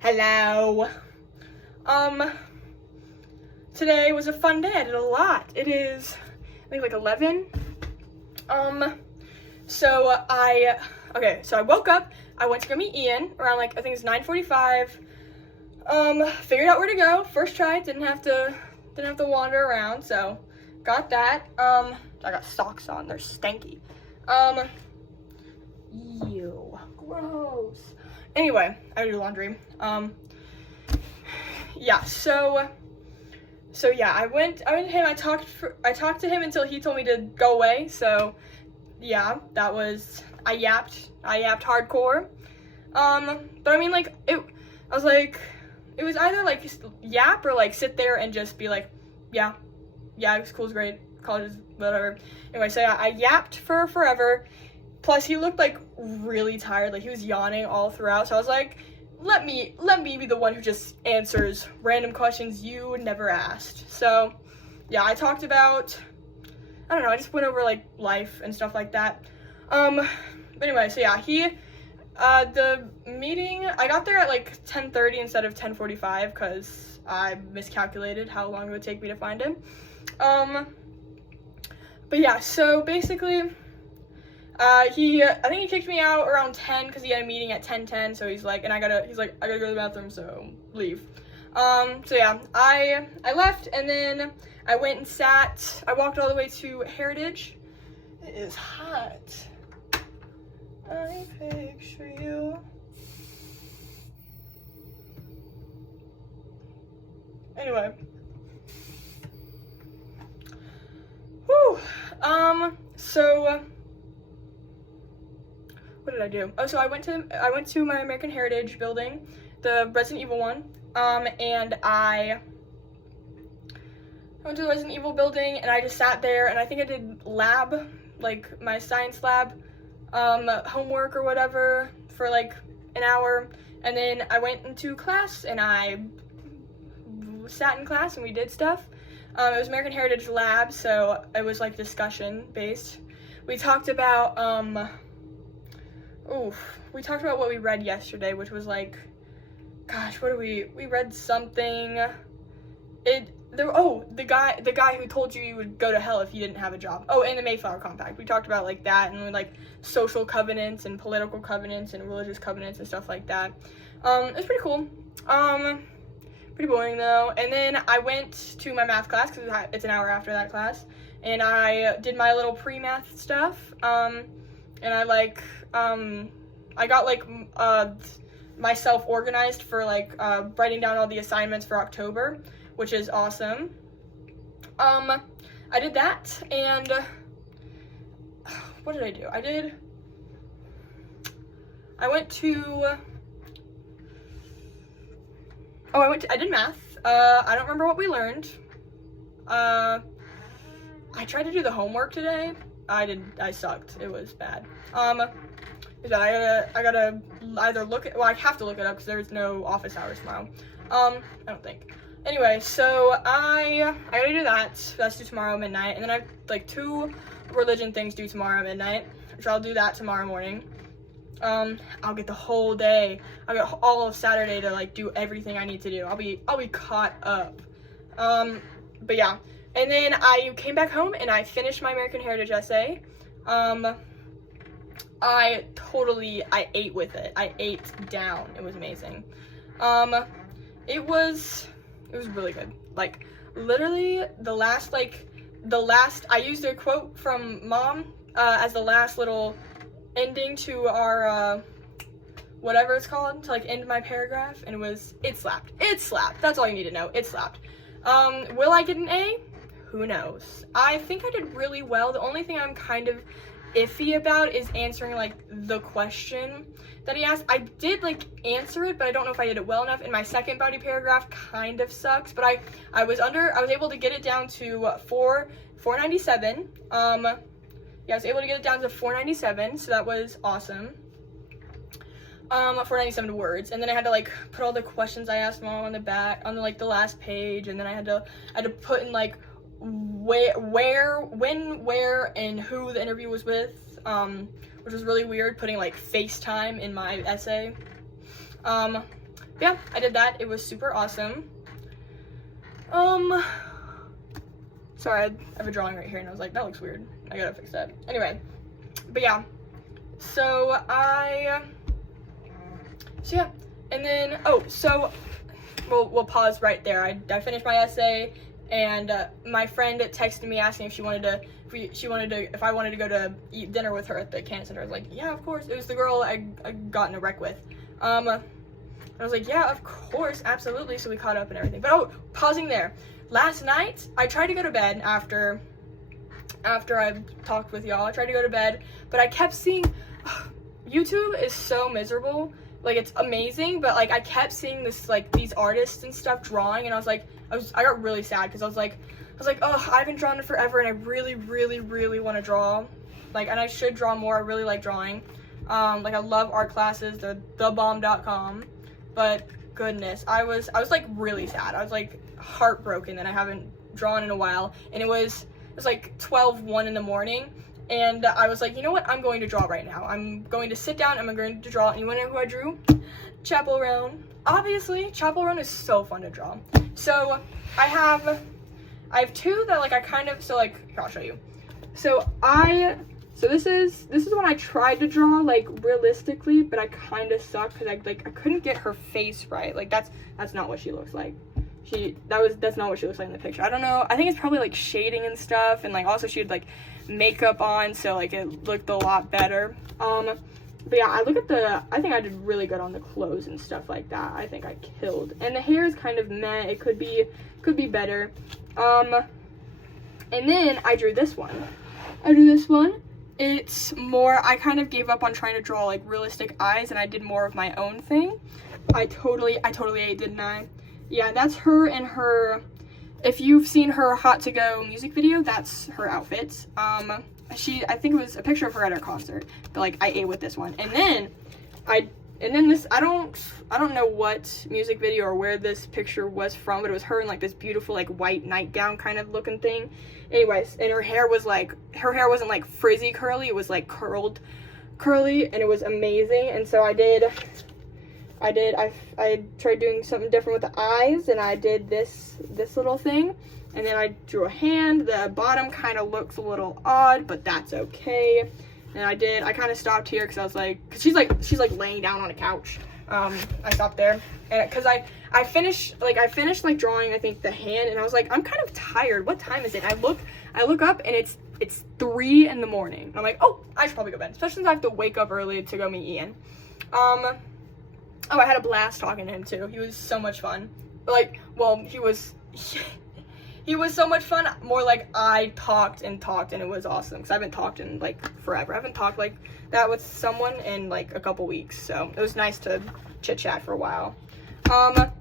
Hello. Today was a fun day. I did a lot. It is, I think, like 11. So I woke up. I went to go meet Ian around, like, I think it's 9:45. Figured out where to go. First try. Didn't have to wander around. So got that. I got socks on. They're stanky. Ew. Gross. Anyway, I gotta do laundry. Yeah, so yeah, I went to him, I talked to him until he told me to go away, so yeah, I yapped hardcore. But I mean, like, it was either like just yap or like sit there and just be like, yeah, school's great, college is whatever. Anyway, so yeah, I yapped for forever. Plus, he looked like really tired, like he was yawning all throughout. So I was like, let me be the one who just answers random questions you never asked. So yeah, I talked about, I don't know, I just went over like life and stuff like that. But anyway, so yeah, the meeting, I got there at like 10:30 instead of 10:45 because I miscalculated how long it would take me to find him. But yeah, so basically, I think he kicked me out around 10 because he had a meeting at 10:10, so he's like, I gotta go to the bathroom, so leave. So yeah, I left, and then I went and I walked all the way to Heritage. It is hot. I picture you. Anyway. Whew. So what did I do? Oh, so I went to my American Heritage building, the Resident Evil one, and I went to the Resident Evil building, and I just sat there, and I think I did lab, like my science lab, homework or whatever for like an hour, and then I went into class, and I sat in class, and we did stuff. It was American Heritage Lab, so it was like discussion based. We talked about, we talked about what we read yesterday, which was like, gosh, we read something. The guy who told you would go to hell if you didn't have a job. Oh, and the Mayflower Compact. We talked about like that, and like social covenants and political covenants and religious covenants and stuff like that. It was pretty cool. Pretty boring though. And then I went to my math class because it's an hour after that class, and I did my little pre-math stuff. And I got like myself organized for like writing down all the assignments for October, which is awesome. I did that, and what did I do? I did math. I don't remember what we learned. I tried to do the homework today. I sucked. It was bad. I gotta either I have to look it up because there's no office hours tomorrow. I don't think. Anyway, so I gotta do that. That's due tomorrow midnight, and then I have like 2 religion things due tomorrow midnight, so I'll do that tomorrow morning. I'll get the whole day. I'll get all of Saturday to like do everything I need to do. I'll be caught up. But yeah, and then I came back home and I finished my American Heritage essay. I ate with it. I ate down. It was amazing. It was really good. Like, literally, I used a quote from Mom, as the last little ending to our, whatever it's called, to, like, end my paragraph, and it slapped. It slapped. That's all you need to know. It slapped. Will I get an A? Who knows? I think I did really well. The only thing I'm kind of iffy about is answering like the question that he asked. I did like answer it, but I don't know if I did it well enough. And my second body paragraph kind of sucks, but I was able to get it down to 497. Yeah, I was able to get it down to 497, so that was awesome. 497 words, and then I had to like put all the questions I asked Mom on the back, on the last page, and then I had to put in like where, when, where, and who the interview was with, which was really weird, putting like FaceTime in my essay. yeah, I did that. It was super awesome. Sorry, I have a drawing right here and I was like, that looks weird. I gotta fix that. Anyway, but yeah. So yeah. And then, we'll pause right there. I finished my essay, and my friend texted me asking if if I wanted to go to eat dinner with her at the Cannon Center. I was like, yeah, of course. It was the girl I got in a wreck with. I was like, yeah, of course, absolutely. So we caught up and everything. But pausing there. Last night, I tried to go to bed after I talked with y'all. I tried to go to bed, but I kept seeing YouTube is so miserable. Like, it's amazing, but like I kept seeing this, like, these artists and stuff drawing, and I got really sad because I was like, oh, I haven't drawn in forever, and I really, really, really want to draw. Like, and I should draw more. I really like drawing. Like, I love art classes. They're thebomb.com. But goodness, I was like really sad. I was like heartbroken that I haven't drawn in a while, and it was like 1 in the morning. And I was like, you know what? I'm going to draw right now. I'm going to sit down. I'm going to draw. And you want to know who I drew? Chapel Roan. Obviously, Chapel Roan is so fun to draw. So I have two that like I kind of, so like, here, I'll show you. So this is one I tried to draw like realistically, but I kind of sucked because I couldn't get her face right. Like that's not what she looks like. That's not what she looks like in the picture. I don't know. I think it's probably like shading and stuff, and like also she had like makeup on, so like it looked a lot better. But yeah, I think I did really good on the clothes and stuff like that. I think I killed. And the hair is kind of meh. It could be better. And then I drew this one. It's more, I kind of gave up on trying to draw like realistic eyes, and I did more of my own thing. I totally ate, didn't I? Yeah, that's her and her, if you've seen her Hot to Go music video, that's her outfits. I think it was a picture of her at her concert, but like I ate with this one. And then this, I don't know what music video or where this picture was from, but it was her in like this beautiful like white nightgown kind of looking thing. Anyways, and her hair wasn't like frizzy curly, it was like curled curly, and it was amazing. And so I tried doing something different with the eyes, and I did this little thing, and then I drew a hand. The bottom kind of looks a little odd, but that's okay. And I kind of stopped here because I was like, because she's like laying down on a couch. I stopped there, and because I finished like drawing, I think, the hand, and I was like, I'm kind of tired. What time is it? I look up, and it's 3 in the morning. I'm like, oh, I should probably go to bed, especially since I have to wake up early to go meet Ian. I had a blast talking to him too. He was so much fun. Like, well, he was so much fun. More like I talked, and it was awesome because I haven't talked in like forever. I haven't talked like that with someone in like a couple weeks, so it was nice to chit chat for a while. But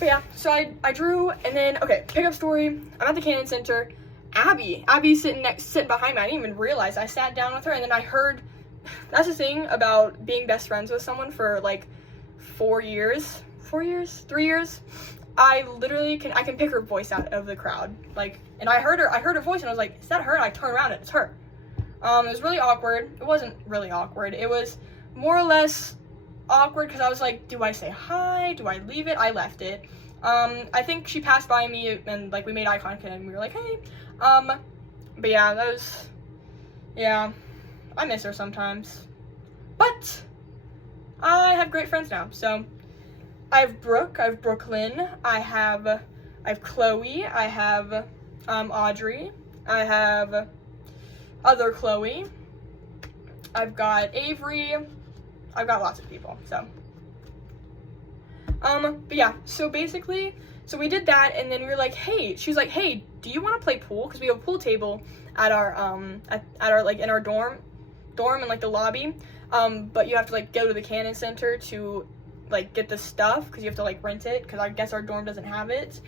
yeah, so I drew, and then pickup story. I'm at the Cannon Center. Abby's sitting behind me. I didn't even realize. I sat down with her, and then I heard. That's the thing about being best friends with someone for like 3 years. I literally can pick her voice out of the crowd. Like, and I heard her voice, and I was like, is that her? And I turned around, and it's her. It was really awkward. It wasn't really awkward. It was more or less awkward because I was like, do I say hi? Do I leave it? I left it. I think she passed by me, and like we made eye contact, and we were like, hey. But yeah, I miss her sometimes. But I have great friends now. So I have Brooke, I have Brooklyn, I have Chloe, I have Audrey, I have other Chloe, I've got Avery, I've got lots of people. So but yeah, so basically, so we did that, and then we were like, hey, she was like, hey, do you want to play pool? Because we have a pool table at our at our like in our dorm in like the lobby, but you have to like go to the Cannon Center to like get the stuff because you have to like rent it because I guess our dorm doesn't have it.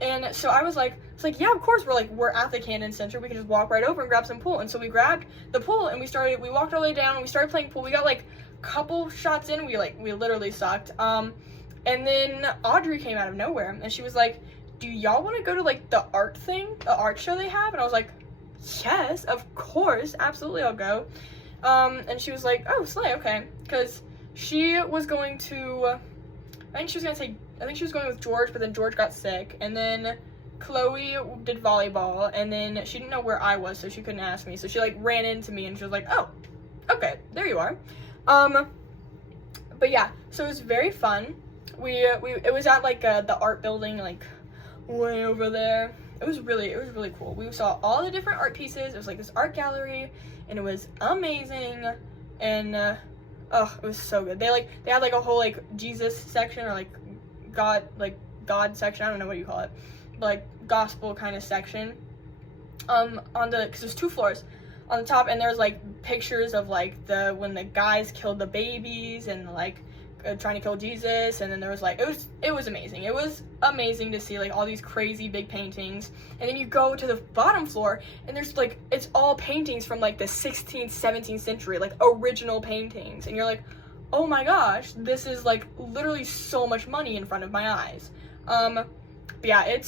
And so I was like, it's like, yeah, of course, we're at the Cannon Center, we can just walk right over and grab some pool. And so we grabbed the pool, and we walked all the way down, and we started playing pool. We got like a couple shots in, we literally sucked. And then Audrey came out of nowhere, and she was like, do y'all want to go to like the art show they have? And I was like, yes, of course, absolutely, I'll go. And she was like, oh, slay, okay, because she was going to, I think she was going with George, but then George got sick, and then Chloe did volleyball, and then she didn't know where I was, so she couldn't ask me, so she like ran into me, and she was like, oh, okay, there you are. But yeah, so it was very fun. It was at like the art building, like way over there. It was really cool. We saw all the different art pieces. It was like this art gallery, and it was amazing. And oh, it was so good. They had like a whole like Jesus section, or like God section. I don't know what you call it, but like gospel kind of section. Because there's 2 floors. On the top, and there's like pictures of like when the guys killed the babies and like trying to kill Jesus, and then there was like it was amazing. It was amazing to see like all these crazy big paintings, and then you go to the bottom floor and there's like it's all paintings from like the 16th, 17th century, like original paintings, and you're like, oh my gosh, this is like literally so much money in front of my eyes. But yeah, it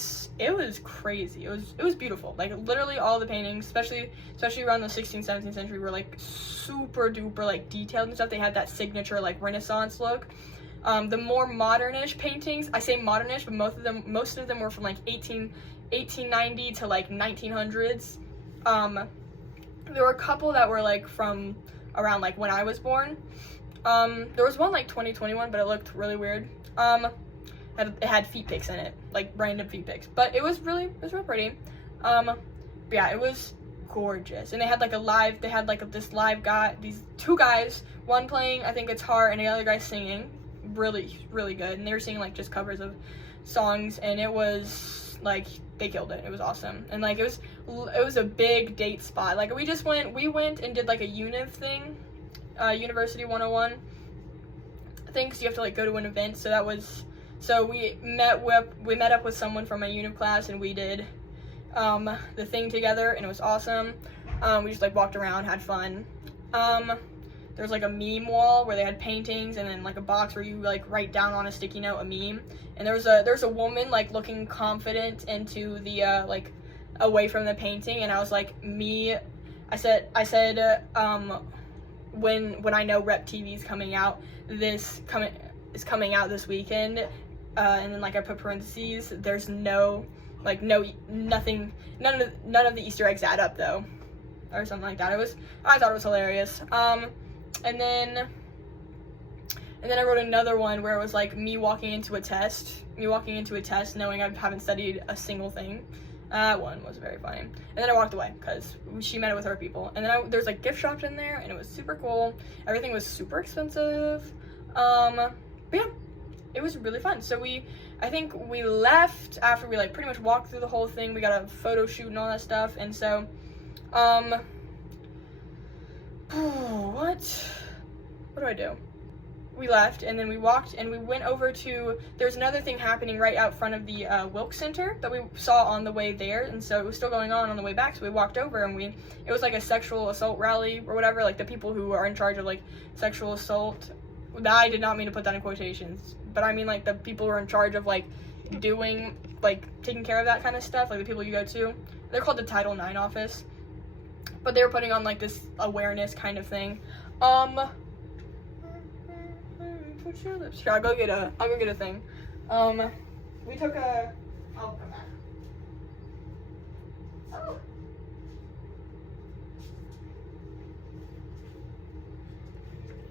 was crazy. It was beautiful. Like literally all the paintings, especially around the 16th, 17th century, were like super duper like detailed and stuff. They had that signature like Renaissance look. The more modernish paintings, I say modernish, but most of them were from like 1890 to like 1900s. There were a couple that were like from around like when I was born. There was one like 2021, but it looked really weird. It had feet pics in it, like random feet pics, but it was real pretty. But yeah, it was gorgeous, and they had this live guy, these 2 guys, one playing I think guitar and the other guy singing, really good, and they were singing like just covers of songs, and it was like they killed it. It was awesome, and like it was a big date spot. Like we went and did like a univ thing, University 101 thing, because you have to like go to an event. So we met up with someone from my univ class, and we did the thing together, and it was awesome. We just like walked around, had fun. There was like a meme wall where they had paintings, and then like a box where you like write down on a sticky note a meme. And there was a woman like looking confident into the like away from the painting, and I was like, me. I said when I know Rep TV is coming out this weekend. And then like I put parentheses, there's nothing, none of the Easter eggs add up though, or something like that. I thought it was hilarious. And then I wrote another one where it was like me walking into a test knowing I haven't studied a single thing. That one was very funny. And then I walked away because she met it with her people. And then there's like gift shops in there, and it was super cool. Everything was super expensive. But yeah, it was really fun. So I think we left after we like pretty much walked through the whole thing. We got a photo shoot and all that stuff. And so, what do I do? We left, and then we walked, and we went over to, there's another thing happening right out front of the Wilkes Center that we saw on the way there, and so it was still going on the way back, so we walked over, and it was like a sexual assault rally or whatever, like the people who are in charge of like sexual assault. I did not mean to put that in quotations, but I mean like the people who are in charge of like doing, like taking care of that kind of stuff, like the people you go to. They're called the Title IX office, but they were putting on like this awareness kind of thing. Sure, I'll go get a thing. We took a, I'll come back. Oh.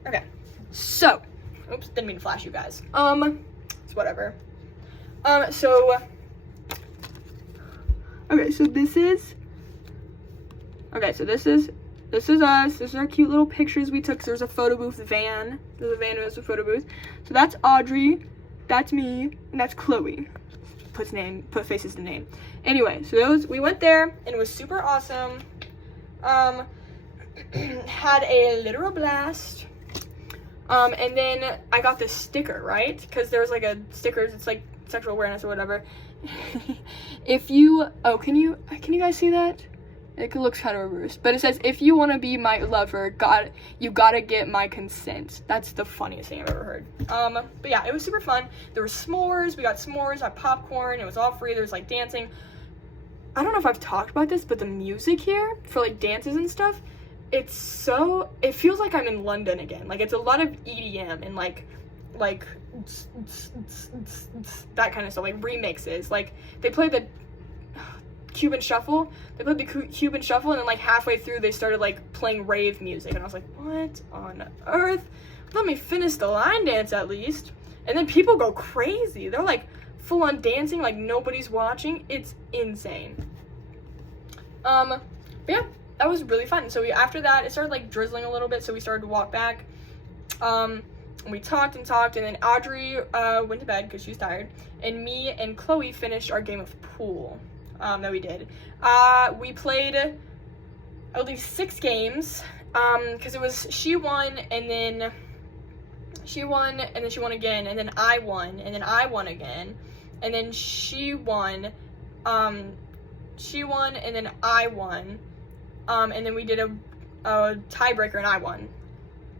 Okay, so, oops, didn't mean to flash you guys. It's whatever. Okay, so this is us. This is our cute little pictures we took. There's a photo booth van. There's a van with a photo booth. So that's Audrey, that's me, and that's Chloe. Put faces to name. Anyway, so we went there, and it was super awesome. Had a literal blast. And then I got this sticker, right? Because there's like a sticker, it's like sexual awareness or whatever. If you, can you guys see that? It looks kind of reversed, but it says, if you want to be my lover, you gotta get my consent. That's the funniest thing I've ever heard. But yeah, it was super fun. There were s'mores, we got s'mores, I had popcorn, it was all free, there was like dancing. I don't know if I've talked about this, but the music here, for like dances and stuff, it feels like I'm in London again. Like, it's a lot of EDM and like that kind of stuff, like remixes. Like, they play the Cuban Shuffle. They played the Cuban Shuffle, and then like halfway through they started like playing rave music, and I was like, what on earth? Let me finish the line dance at least. And then people go crazy. They're like full on dancing like nobody's watching. It's insane. But yeah, that was really fun. So after that, it started like drizzling a little bit, so we started to walk back. And we talked, and then Audrey went to bed because she was tired, and me and Chloe finished our game of pool that we did. We played, I believe, 6 games, because it was she won, and then she won, and then she won again, and then I won, and then I won again, and then she won, and then I won, and then we did a tiebreaker, and I won.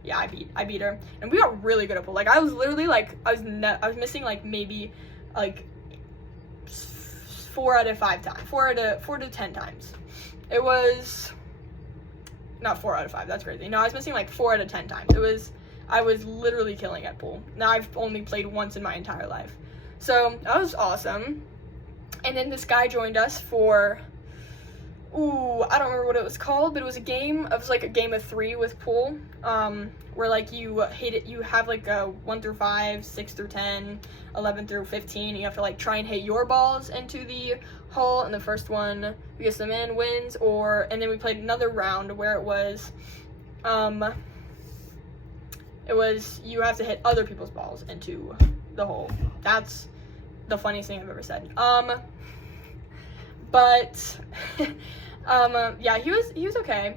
Yeah, I beat her, and we got really good at pool. Like, I was literally like, I was missing like maybe like 4 out of 5 times, 4 to 10 times. It was not 4 out of 5. That's crazy. No, I was missing like 4 out of 10 times. I was literally killing at pool. Now I've only played once in my entire life, so that was awesome. And then this guy joined us for, I don't remember what it was called, but it was a game. It was like a game of 3 with pool, where like you have like a 1 through 5, 6 through 10, 11 through 15. You have to like try and hit your balls into the hole, and the first one who gets them in wins. And then we played another round where it was you have to hit other people's balls into the hole. That's the funniest thing I've ever said. But yeah, he was okay.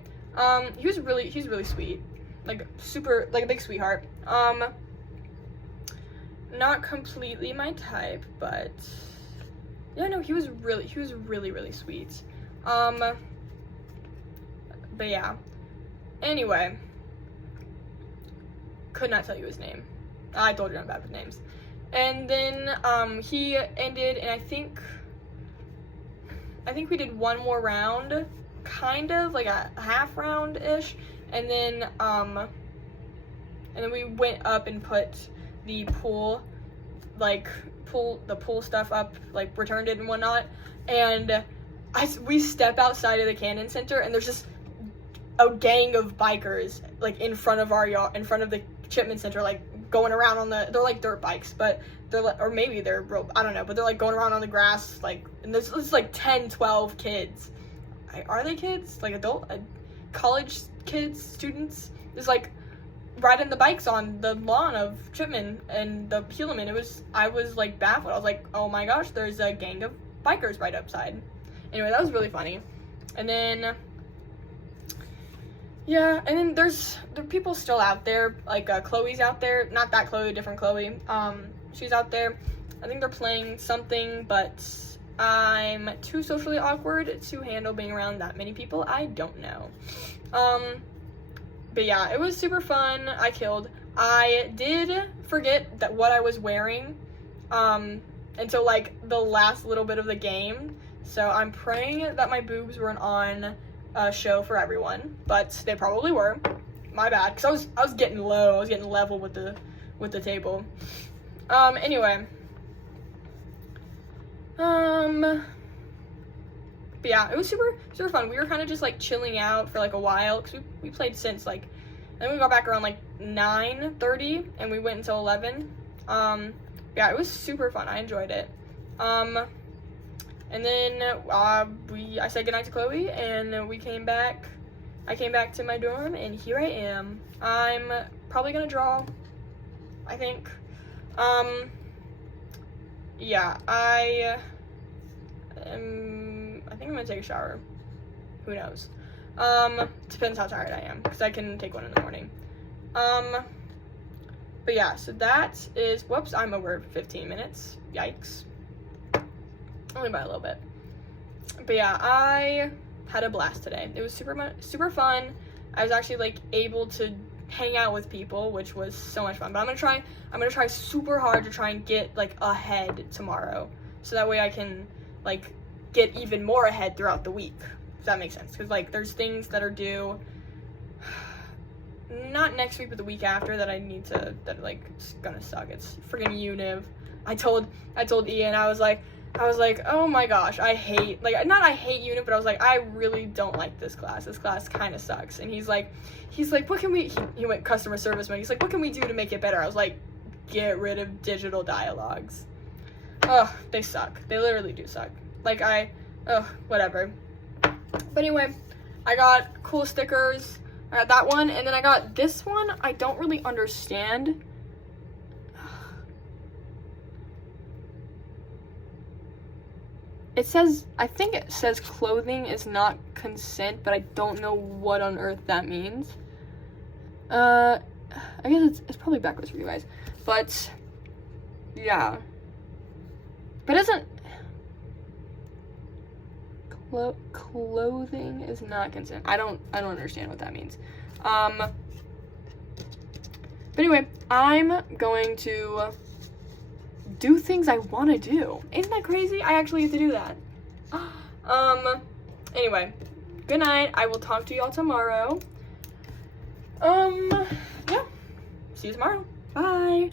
He's really sweet, like super, like a big sweetheart. Not completely my type, but yeah, no, he was really sweet. But yeah, anyway, could not tell you his name. I told you I'm bad with names. And then he ended, and I think we did one more round, kind of like a half round ish, and then we went up and put the pool stuff up, like returned it and whatnot. And we step outside of the Cannon Center, and there's just a gang of bikers like in front of our yard, in front of the Chipman Center, like going around on they're like dirt bikes, but they're like, or maybe they're, I don't know, but they're like going around on the grass, like, and there's like 10, 12 kids. Are they kids? Like college kids, students? There's like riding the bikes on the lawn of Chipman and the Helaman. I was like baffled. I was like, oh my gosh, there's a gang of bikers right outside. Anyway, that was really funny. And then yeah, and then there are people still out there, like Chloe's out there, not that Chloe, different Chloe. She's out there. I think they're playing something, but I'm too socially awkward to handle being around that many people. I don't know. But yeah, it was super fun. I killed. I did forget that what I was wearing until like the last little bit of the game. So I'm praying that my boobs weren't on show for everyone, but they probably were. My bad, because I was getting low. I was getting level with the table. Anyway. But yeah, it was super fun. We were kind of just like chilling out for like a while, because we played since like, then we got back around like 9:30, and we went until 11. Yeah, it was super fun. I enjoyed it. And then I said goodnight to Chloe, and we came back. I came back to my dorm, and here I am. I'm probably gonna draw, I think. Yeah, I think I'm gonna take a shower. Who knows? Depends how tired I am, because I can take one in the morning. But yeah, so that is, whoops, I'm over 15 minutes. Yikes. Only by a little bit. But yeah, I had a blast today. It was super fun. I was actually like able to hang out with people, which was so much fun. But I'm gonna try super hard to try and get like ahead tomorrow, so that way I can like get even more ahead throughout the week, if that makes sense. Because like there's things that are due not next week, but the week after that like, it's gonna suck. It's freaking univ. I told Ian, I was like, oh my gosh, I hate univ, but I was like, I really don't like this class. This class kind of sucks. And he's like, what can we, he went customer service mode. He's like, what can we do to make it better? I was like, get rid of digital dialogues. Ugh, they suck. They literally do suck. Like, whatever. But anyway, I got cool stickers. I got that one, and then I got this one. I don't really understand. It says, I think it says clothing is not consent, but I don't know what on earth that means. I guess it's probably backwards for you guys, but yeah. But isn't clothing is not consent? I don't understand what that means. But anyway, I'm going to do things I want to do. Isn't that crazy? I actually get to do that. Anyway, good night. I will talk to y'all tomorrow. Yeah. See you tomorrow. Bye.